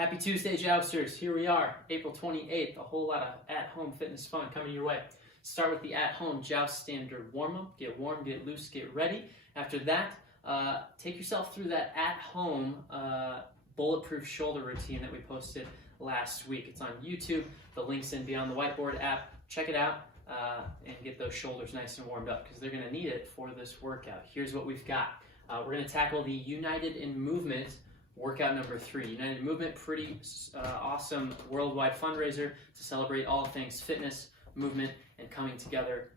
Happy Tuesday, Jousters. Here we are, April 28th. A whole lot of at-home fitness fun coming your way. Start with the at-home Joust standard warm-up. Get warm, get loose, get ready. After that, take yourself through that at-home bulletproof shoulder routine that we posted last week. It's on YouTube. The link's in Beyond the Whiteboard app. Check it out and get those shoulders nice and warmed up because they're going to need it for this workout. Here's what we've got. We're going to tackle the United in Movement workout number 3. United in Movement, pretty awesome worldwide fundraiser to celebrate all things fitness, movement, and coming together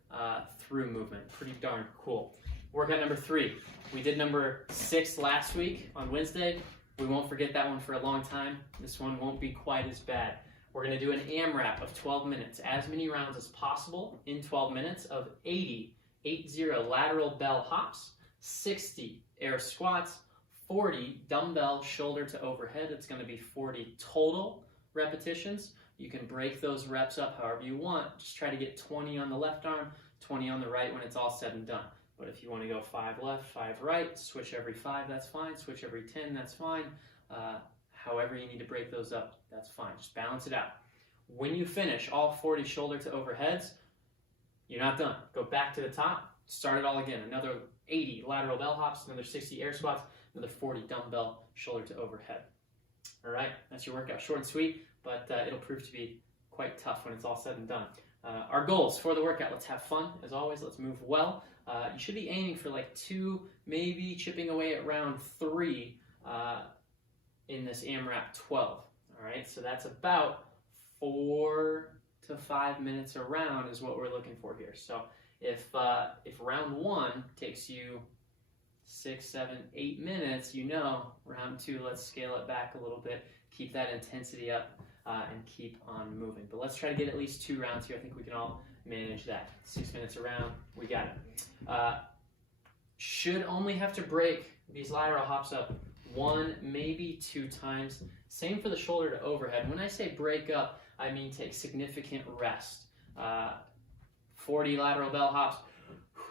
through movement. Pretty darn cool. Workout number 3. We did number 6 last week on Wednesday. We won't forget that one for a long time. This one won't be quite as bad. We're going to do an AMRAP of 12 minutes, as many rounds as possible in 12 minutes of 80 lateral bell hops, 60 air squats, 40 dumbbell shoulder to overhead. It's going to be 40 total repetitions. You can break those reps up however you want. Just try to get 20 on the left arm, 20 on the right when it's all said and done. But if you want to go 5 left, 5 right, switch every 5, that's fine. Switch every 10, that's fine. However you need to break those up, that's fine. Just balance it out. When you finish all 40 shoulder to overheads, you're not done. Go back to the top, start it all again. Another 80 lateral bell hops, another 60 air squats, another 40 dumbbell shoulder to overhead. All right, that's your workout. Short and sweet, but it'll prove to be quite tough when it's all said and done. Our goals for the workout: let's have fun, as always. Let's move well. You should be aiming for like 2, maybe chipping away at round 3 in this AMRAP 12. All right, so that's about 4 to 5 minutes a round is what we're looking for here. So if round 1 takes you 6, 7, 8 minutes, you know round 2, let's scale it back a little bit, keep that intensity up, and keep on moving. But let's try to get at least 2 rounds here. I think we can all manage that. 6 minutes around, we got it. Should only have to break these lateral hops up 1, maybe 2 times. Same for the shoulder to overhead. When I say break up, I mean take significant rest. 40 lateral bell hops,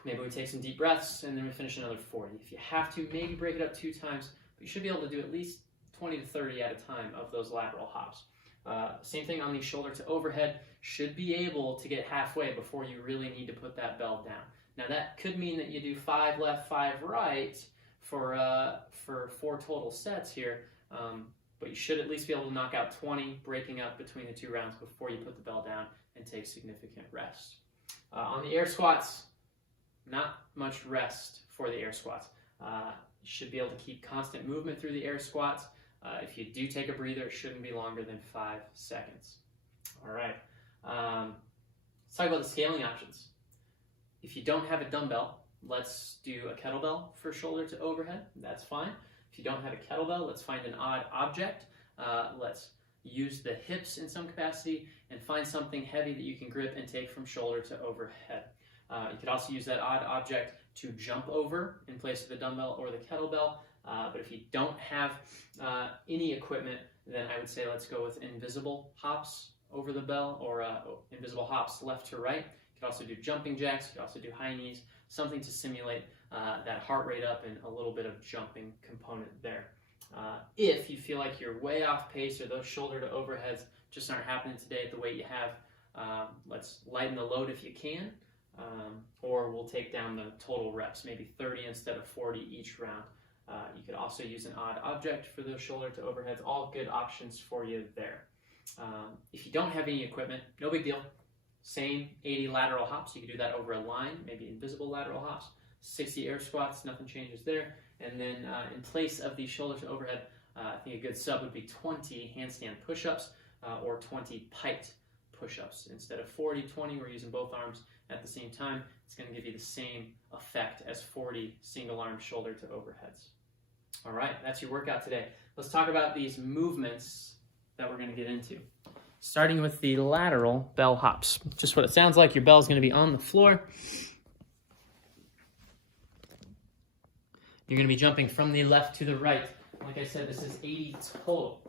maybe we take some deep breaths, and then we finish another 40. If you have to, maybe break it up 2 times, but you should be able to do at least 20 to 30 at a time of those lateral hops. Same thing on the shoulder to overhead. Should be able to get halfway before you really need to put that bell down. Now that could mean that you do 5 left, 5 right for 4 total sets here, but you should at least be able to knock out 20, breaking up between the 2 rounds before you put the bell down and take significant rest. On the air squats, not much rest for the air squats. You should be able to keep constant movement through the air squats. If you do take a breather, it shouldn't be longer than 5 seconds. All right. Let's talk about the scaling options. If you don't have a dumbbell, let's do a kettlebell for shoulder to overhead. That's fine. If you don't have a kettlebell, let's find an odd object. Let's use the hips in some capacity and find something heavy that you can grip and take from shoulder to overhead. You could also use that odd object to jump over in place of the dumbbell or the kettlebell. But if you don't have any equipment, then I would say let's go with invisible hops over the bell or invisible hops left to right. You could also do jumping jacks. You could also do high knees, something to simulate that heart rate up and a little bit of jumping component there. If you feel like you're way off pace or those shoulder to overheads just aren't happening today at the weight you have, let's lighten the load if you can, or we'll take down the total reps, maybe 30 instead of 40 each round. You could also use an odd object for those shoulder to overheads. All good options for you there. If you don't have any equipment, no big deal. Same 80 lateral hops. You can do that over a line, maybe invisible lateral hops. 60 air squats, nothing changes there. And then in place of the shoulder to overhead, I think a good sub would be 20 handstand push-ups or 20 piked push-ups. Instead of 40, 20, we're using both arms at the same time. It's going to give you the same effect as 40 single arm shoulder to overheads. All right, that's your workout today. Let's talk about these movements that we're going to get into. Starting with the lateral bell hops. Just what it sounds like. Your bell is going to be on the floor. You're going to be jumping from the left to the right. Like I said, this is 80 total.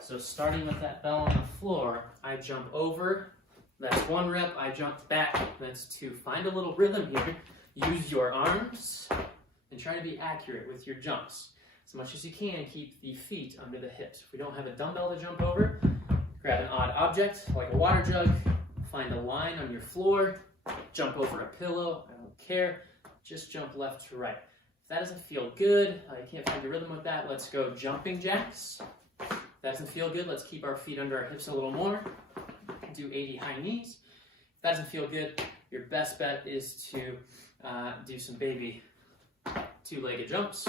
So starting with that bell on the floor, I jump over. That's 1 rep. I jumped back. That's 2. Find a little rhythm here. Use your arms and try to be accurate with your jumps. as much as you can, keep the feet under the hips. If we don't have a dumbbell to jump over, grab an odd object like a water jug, find a line on your floor, jump over a pillow, I don't care, just jump left to right. If that doesn't feel good, you can't find the rhythm with that, let's go jumping jacks. If that doesn't feel good, let's keep our feet under our hips a little more. Do 80 high knees. If that doesn't feel good, your best bet is to do some baby two-legged jumps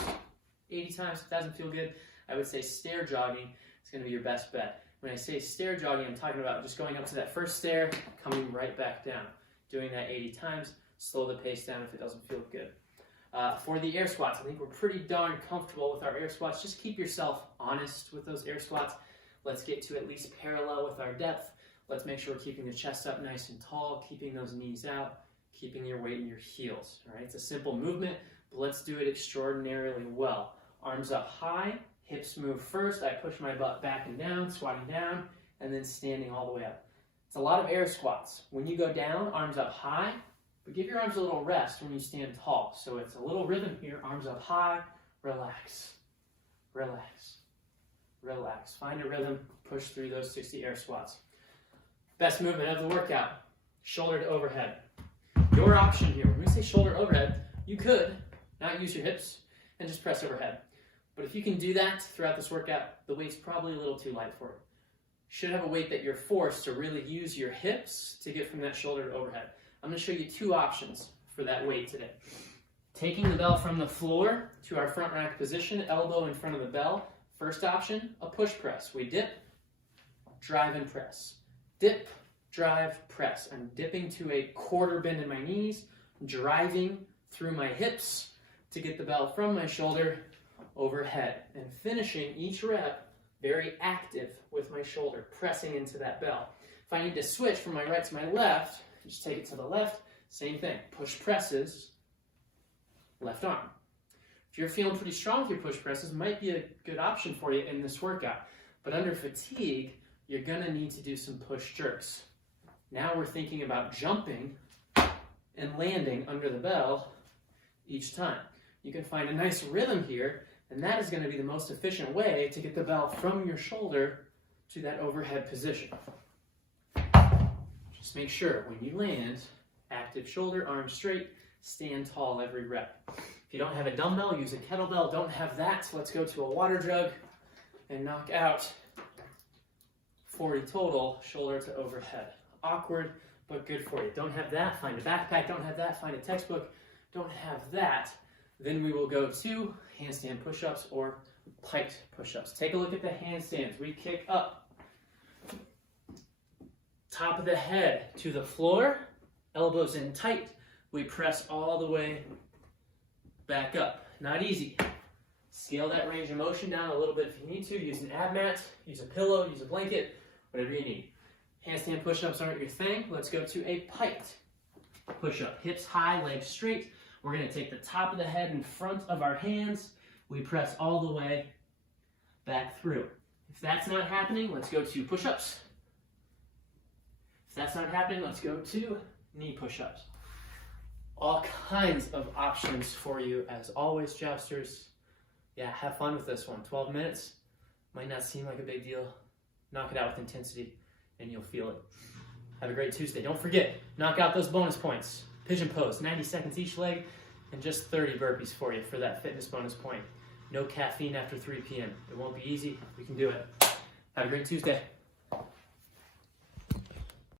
80 times. If that doesn't feel good, I would say stair jogging is going to be your best bet. When I say stair jogging, I'm talking about just going up to that first stair, coming right back down. Doing that 80 times, slow the pace down if it doesn't feel good. For the air squats, I think we're pretty darn comfortable with our air squats. Just keep yourself honest with those air squats. Let's get to at least parallel with our depth. Let's make sure we're keeping the chest up nice and tall, keeping those knees out, keeping your weight in your heels. All right? It's a simple movement, but let's do it extraordinarily well. Arms up high, hips move first. I push my butt back and down, squatting down, and then standing all the way up. It's a lot of air squats. When you go down, arms up high, but give your arms a little rest when you stand tall. So it's a little rhythm here, arms up high, relax, relax, relax. Find a rhythm, push through those 60 air squats. Best movement of the workout, shoulder to overhead. Your option here, when we say shoulder overhead, you could not use your hips and just press overhead. But if you can do that throughout this workout, the weight's probably a little too light for it. Should have a weight that you're forced to really use your hips to get from that shoulder to overhead. I'm going to show you two options for that weight today. Taking the bell from the floor to our front rack position, elbow in front of the bell. First option, a push press. We dip, drive and press. Dip, drive, press. I'm dipping to a quarter bend in my knees, driving through my hips to get the bell from my shoulder overhead, and finishing each rep very active with my shoulder, pressing into that bell. If I need to switch from my right to my left, just take it to the left, same thing. Push presses, left arm. If you're feeling pretty strong with your push presses, might be a good option for you in this workout. But under fatigue, you're gonna need to do some push jerks. Now we're thinking about jumping and landing under the bell each time. You can find a nice rhythm here, and that is gonna be the most efficient way to get the bell from your shoulder to that overhead position. Just make sure when you land, active shoulder, arms straight, stand tall every rep. If you don't have a dumbbell, use a kettlebell. Don't have that, so let's go to a water jug and knock out 40 total, shoulder to overhead. Awkward, but good for you. Don't have that, find a backpack. Don't have that, find a textbook. Don't have that, then we will go to handstand push-ups or piked push-ups. Take a look at the handstands. We kick up. Top of the head to the floor, elbows in tight. We press all the way back up. Not easy. Scale that range of motion down a little bit if you need to. Use an ab mat, use a pillow, use a blanket, whatever you need. Handstand push-ups aren't your thing. Let's go to a piked push-up. Hips high, legs straight. We're going to take the top of the head in front of our hands. We press all the way back through. If that's not happening, let's go to push-ups. If that's not happening, let's go to knee push-ups. All kinds of options for you as always, jousters. Yeah, have fun with this one. 12 minutes might not seem like a big deal. Knock it out with intensity and you'll feel it. Have a great Tuesday. Don't forget, knock out those bonus points. Pigeon pose, 90 seconds each leg, and just 30 burpees for you for that fitness bonus point. No caffeine after 3 p.m. It won't be easy. We can do it. Have a great Tuesday.